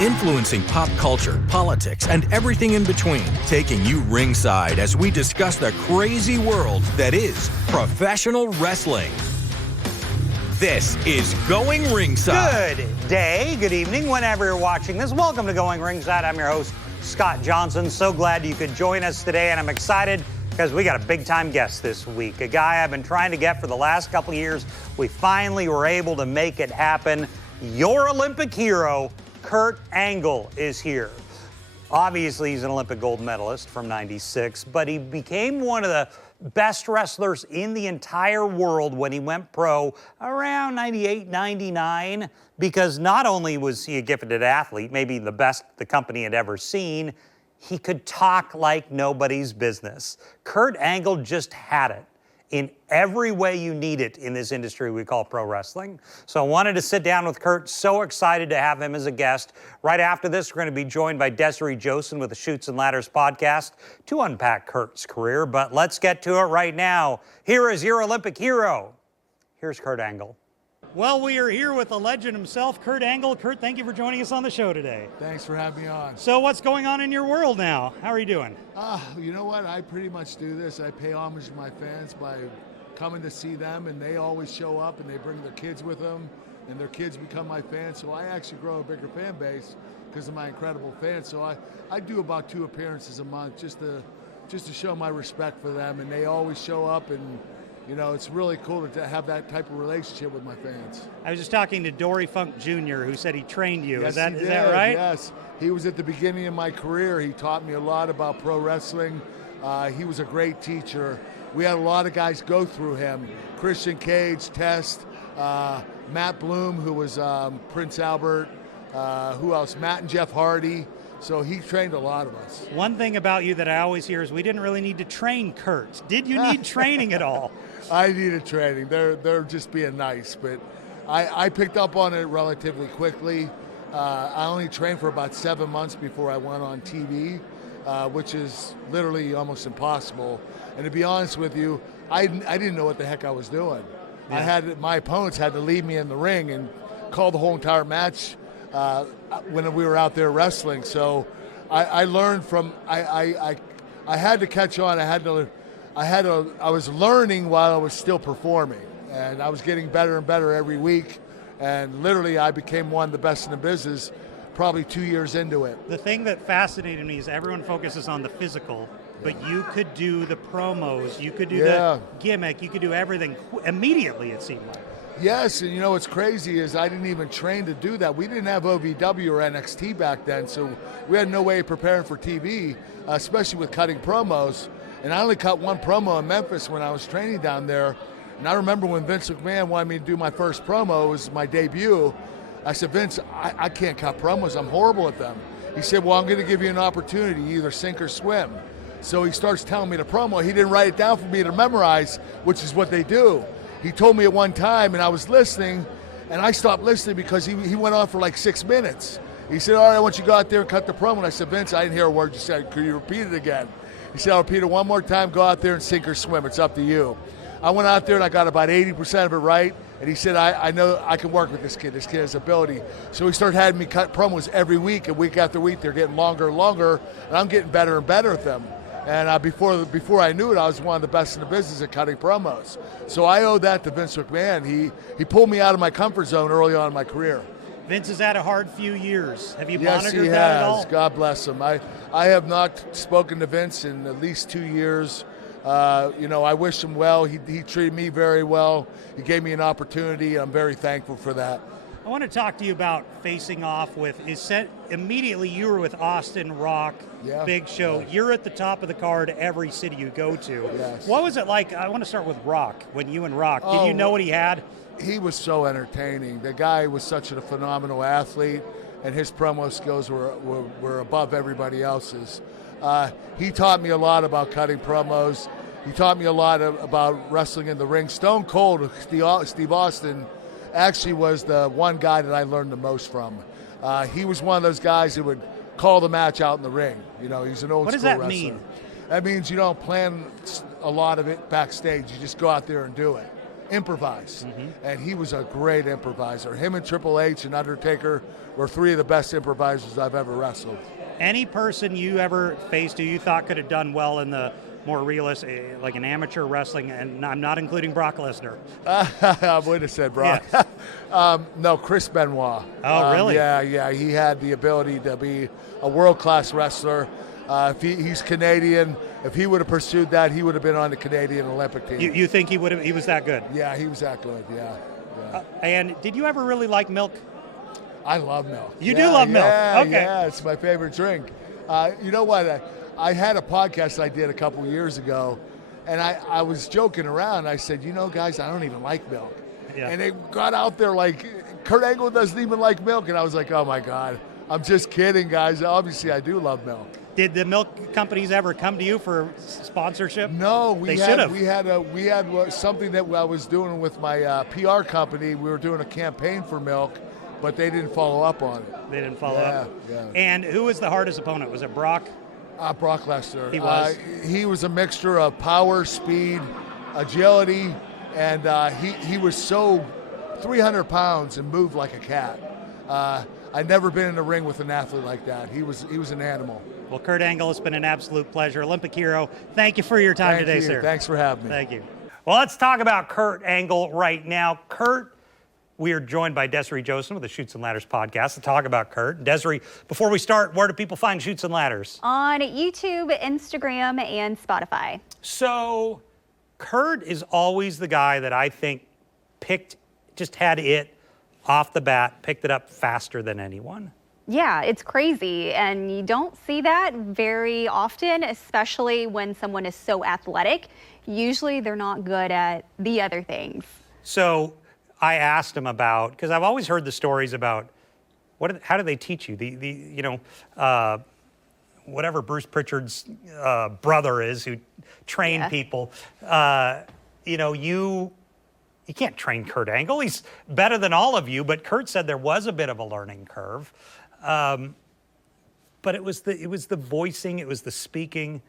influencing pop culture, politics, and everything in between, taking you ringside as we discuss the crazy world that is professional wrestling. This is Going Ringside. Good day, good evening, whenever you're watching this. Welcome to Going Ringside. I'm your host, Scott Johnson. So glad you could join us today, and I'm excited because we got a big-time guest this week, a guy I've been trying to get for the last couple of years. We finally were able to make it happen. Your Olympic hero, Kurt Angle, is here. Obviously, he's an Olympic gold medalist from '96, but he became one of the best wrestlers in the entire world when he went pro around '98, '99, because not only was he a gifted athlete, maybe the best the company had ever seen, he could talk like nobody's business. Kurt Angle just had it in every way you need it in this industry we call pro wrestling. So I wanted to sit down with Kurt. So excited to have him as a guest. Right after this, we're going to be joined by Desiree Josen with the Chutes and Ladders podcast to unpack Kurt's career. But let's get to it right now. Here is your Olympic hero. Here's Kurt Angle. Well, we are here with the legend himself, Kurt Angle. Kurt, thank you for joining us on the show today. Thanks for having me on. So what's going on in your world now? How are you doing? You know what? I pretty much do this. I pay homage to my fans by coming to see them, and they always show up, and they bring their kids with them, and their kids become my fans. So I actually grow a bigger fan base because of my incredible fans. So I do about 2 appearances a month just to show my respect for them, and they always show up, and you know, it's really cool to have that type of relationship with my fans. I was just talking to Dory Funk Jr., who said he trained you. Yes, is that right? Yes. He was at the beginning of my career. He taught me a lot about pro wrestling. He was a great teacher. We had a lot of guys go through him. Christian Cage, Test, Matt Bloom, who was Prince Albert. Who else? Matt and Jeff Hardy. So he trained a lot of us. One thing about you that I always hear is we didn't really need to train Kurt. Did you need training at all? I needed training. They're just being nice, but I picked up on it relatively quickly. I only trained for about 7 months before I went on TV, which is literally almost impossible. And to be honest with you, I didn't know what the heck I was doing. Yeah. My opponents had to leave me in the ring and call the whole entire match when we were out there wrestling. So I learned from I had to catch on. I was learning while I was still performing, and I was getting better and better every week. And literally, I became one of the best in the business probably 2 years into it. The thing that fascinated me is everyone focuses on the physical, but you could do the promos, you could do the gimmick, you could do everything immediately, it seemed like. Yes, and you know what's crazy is I didn't even train to do that. We didn't have OVW or NXT back then, so we had no way of preparing for TV, especially with cutting promos. And I only cut 1 promo in Memphis when I was training down there. And I remember when Vince McMahon wanted me to do my first promo, it was my debut. I said, Vince, I can't cut promos. I'm horrible at them. He said, well, I'm going to give you an opportunity, either sink or swim. So he starts telling me the promo. He didn't write it down for me to memorize, which is what they do. He told me at one time, and I was listening, and I stopped listening because he went on for like 6 minutes. He said, all right, I want you to go out there and cut the promo. And I said, Vince, I didn't hear a word you said. Could you repeat it again? He said, I'll repeat it one more time. Go out there and sink or swim. It's up to you. I went out there, and I got about 80% of it right. And he said, I know I can work with this kid. This kid has ability. So he started having me cut promos every week, and week after week, they're getting longer and longer, and I'm getting better and better at them. And before I knew it, I was one of the best in the business at cutting promos. So I owe that to Vince McMahon. He pulled me out of my comfort zone early on in my career. Vince has had a hard few years. Have you monitored that at all? God bless him. I have not spoken to Vince in at least 2 years. I wish him well. He treated me very well. He gave me an opportunity. I'm very thankful for that. I want to talk to you about facing off with, immediately you were with Austin, Rock, Big Show. Yeah. You're at the top of the card every city you go to. Yes. What was it like? I want to start with Rock, when you and Rock. Did you know what he had? He was so entertaining. The guy was such a phenomenal athlete, and his promo skills were above everybody else's. He taught me a lot about cutting promos. He taught me a lot about wrestling in the ring. Stone Cold, Steve Austin, actually was the one guy that I learned the most from. He was one of those guys who would call the match out in the ring. You know, he's an old school wrestler. What does that mean? That means you don't plan a lot of it backstage. You just go out there and do it. improvise. And he was a great improviser. Him and Triple H and Undertaker were three of the best improvisers I've ever wrestled. Any person you ever faced who you thought could have done well in the more realistic, like an amateur wrestling, and I'm not including Brock Lesnar. I would have said Brock. Yes. No, Chris Benoit. Oh, really? Yeah. He had the ability to be a world-class wrestler. If he's Canadian, if he would have pursued that, he would have been on the Canadian Olympic team. You think he would have? He was that good? Yeah, he was that good. Yeah. And did you ever really like milk? I love milk. You do love milk? Okay. Yeah, it's my favorite drink. You know what? I had a podcast I did a couple years ago, and I was joking around. I said, you know, guys, I don't even like milk. Yeah. And they got out there like, Kurt Angle doesn't even like milk. And I was like, oh, my God. I'm just kidding, guys. Obviously, I do love milk. Did the milk companies ever come to you for sponsorship? No, they should have. We had something that I was doing with my PR company. We were doing a campaign for milk, but they didn't follow up on it. They didn't follow up? Yeah. And who was the hardest opponent? Was it Brock? Brock Lesnar. He was? He was a mixture of power, speed, agility, and he was so 300 pounds and moved like a cat. I'd never been in the ring with an athlete like that. He was an animal. Well, Kurt Angle, it's been an absolute pleasure. Olympic hero, thank you for your time today, sir. Thanks for having me. Thank you. Well, let's talk about Kurt Angle right now. Kurt, we are joined by Desiree Joseph with the Chutes and Ladders podcast to talk about Kurt. Desiree, before we start, where do people find Chutes and Ladders? On YouTube, Instagram, and Spotify. So, Kurt is always the guy that I think had it off the bat, picked it up faster than anyone. Yeah, it's crazy, and you don't see that very often, especially when someone is so athletic. Usually they're not good at the other things. So I asked him about, because I've always heard the stories about how do they teach you? Whatever Bruce Pritchard's brother is who trained people, you can't train Kurt Angle. He's better than all of you, but Kurt said there was a bit of a learning curve. But it was the voicing, it was the speaking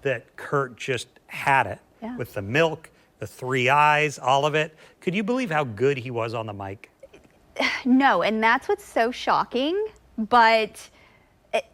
that Kurt just had it. Yeah. With the milk, the three eyes, all of it. Could you believe how good he was on the mic? No, and that's what's so shocking, but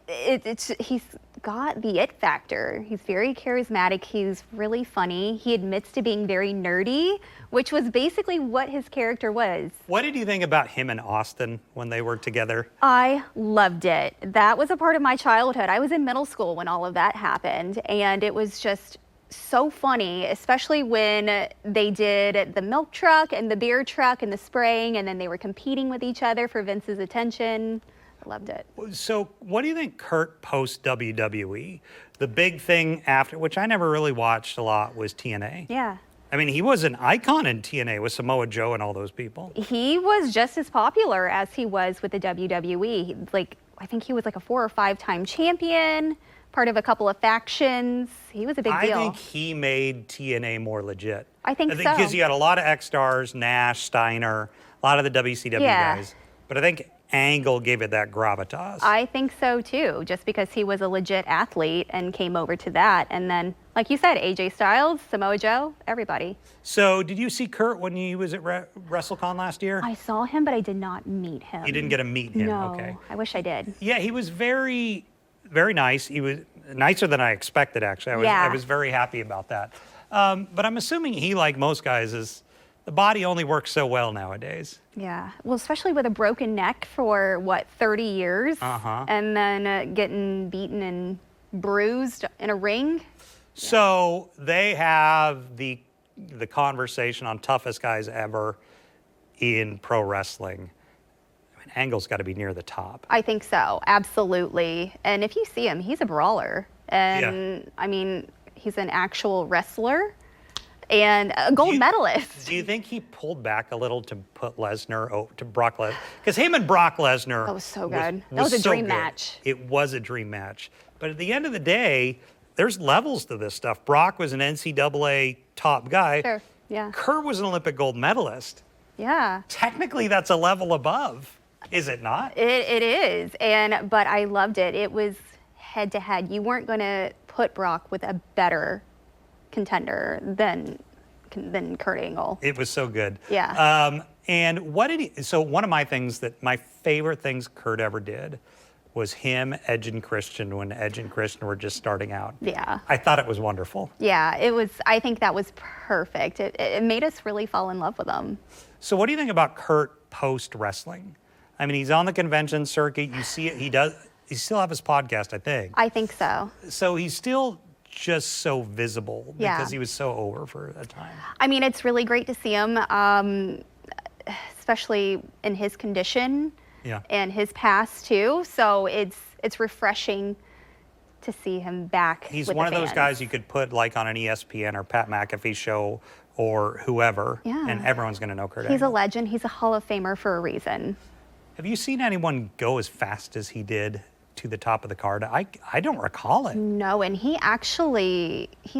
he's got the it factor. He's very charismatic. He's really funny. He admits to being very nerdy, which was basically what his character was. What did you think about him and Austin when they were together? I loved it. That was a part of my childhood. I was in middle school when all of that happened, and it was just so funny, especially when they did the milk truck and the beer truck and the spraying, and then they were competing with each other for Vince's attention. I loved it. So what do you think Kurt post WWE? The big thing after, which I never really watched a lot, was TNA. Yeah. I mean, he was an icon in TNA with Samoa Joe and all those people. He was just as popular as he was with the WWE. I think he was like a 4 or 5 time champion, part of a couple of factions. He was a big deal. I think he made TNA more legit. I think so. Because you had a lot of X-Stars, Nash, Steiner, a lot of the WCW guys. But I think Angle gave it that gravitas. I think so too, just because he was a legit athlete and came over to that. And then, like you said, AJ Styles, Samoa Joe, everybody. So did you see Kurt when he was at WrestleCon last year? I saw him, but I did not meet him. You didn't get to meet him? No, okay. I wish I did. Yeah, he was very, very nice. He was nicer than I expected, actually. I was very happy about that. But I'm assuming he, like most guys, the body only works so well nowadays. Yeah, well, especially with a broken neck for, 30 years? And then getting beaten and bruised in a ring? So they have the conversation on toughest guys ever in pro wrestling. I mean, Angle's got to be near the top. I think so, absolutely. And if you see him, he's a brawler. And, I mean, he's an actual wrestler. And a gold medalist. Do you think he pulled back a little to put Lesnar to Brock Lesnar? Because him and Brock Lesnar. That was so good. That was a dream match. It was a dream match. But at the end of the day, there's levels to this stuff. Brock was an NCAA top guy. Sure, yeah. Kurt was an Olympic gold medalist. Yeah. Technically, that's a level above, is it not? It is. But I loved it. It was head to head. You weren't going to put Brock with a better contender than than Kurt Angle. It was so good. Yeah. And what did he, so one of my favorite things Kurt ever did was him, Edge and Christian, when Edge and Christian were just starting out. Yeah. I thought it was wonderful. Yeah, I think that was perfect. It made us really fall in love with him. So what do you think about Kurt post-wrestling? I mean, he's on the convention circuit. You see it. He still have his podcast, I think. I think so. So he's still just so visible Yeah. because he was so over for a time. I mean, it's really great to see him, especially in his condition and his past too. So it's refreshing to see him back. He's with one the of those fans. guys you could put like on an ESPN or Pat McAfee show or whoever, Yeah. and everyone's going to know Kurt He's a Angle. legend. He's a Hall of Famer for a reason. Have you seen anyone go as fast as he did to the top of the card? I don't recall it. No, and he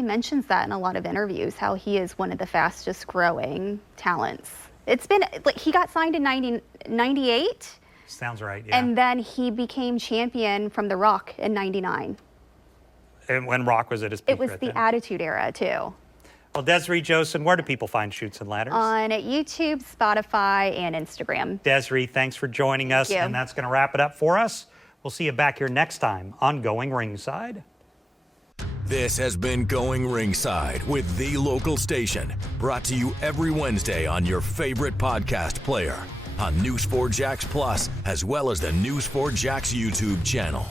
mentions that in a lot of interviews, how he is one of the fastest growing talents. It's been, like, he got signed in 98, Sounds right, yeah. and then he became champion from The Rock in 99. And when Rock was at his peak. It was right the then. Attitude Era, too. Well, Desiree Joseph, where do people find Chutes and Ladders? On YouTube, Spotify, and Instagram. Desiree, thanks for joining us, Thank you. and that's going to wrap it up for us. We'll see you back here next time on Going Ringside. This has been Going Ringside with The Local Station, brought to you every Wednesday on your favorite podcast player, on News4JAX Plus, as well as the News4JAX YouTube channel.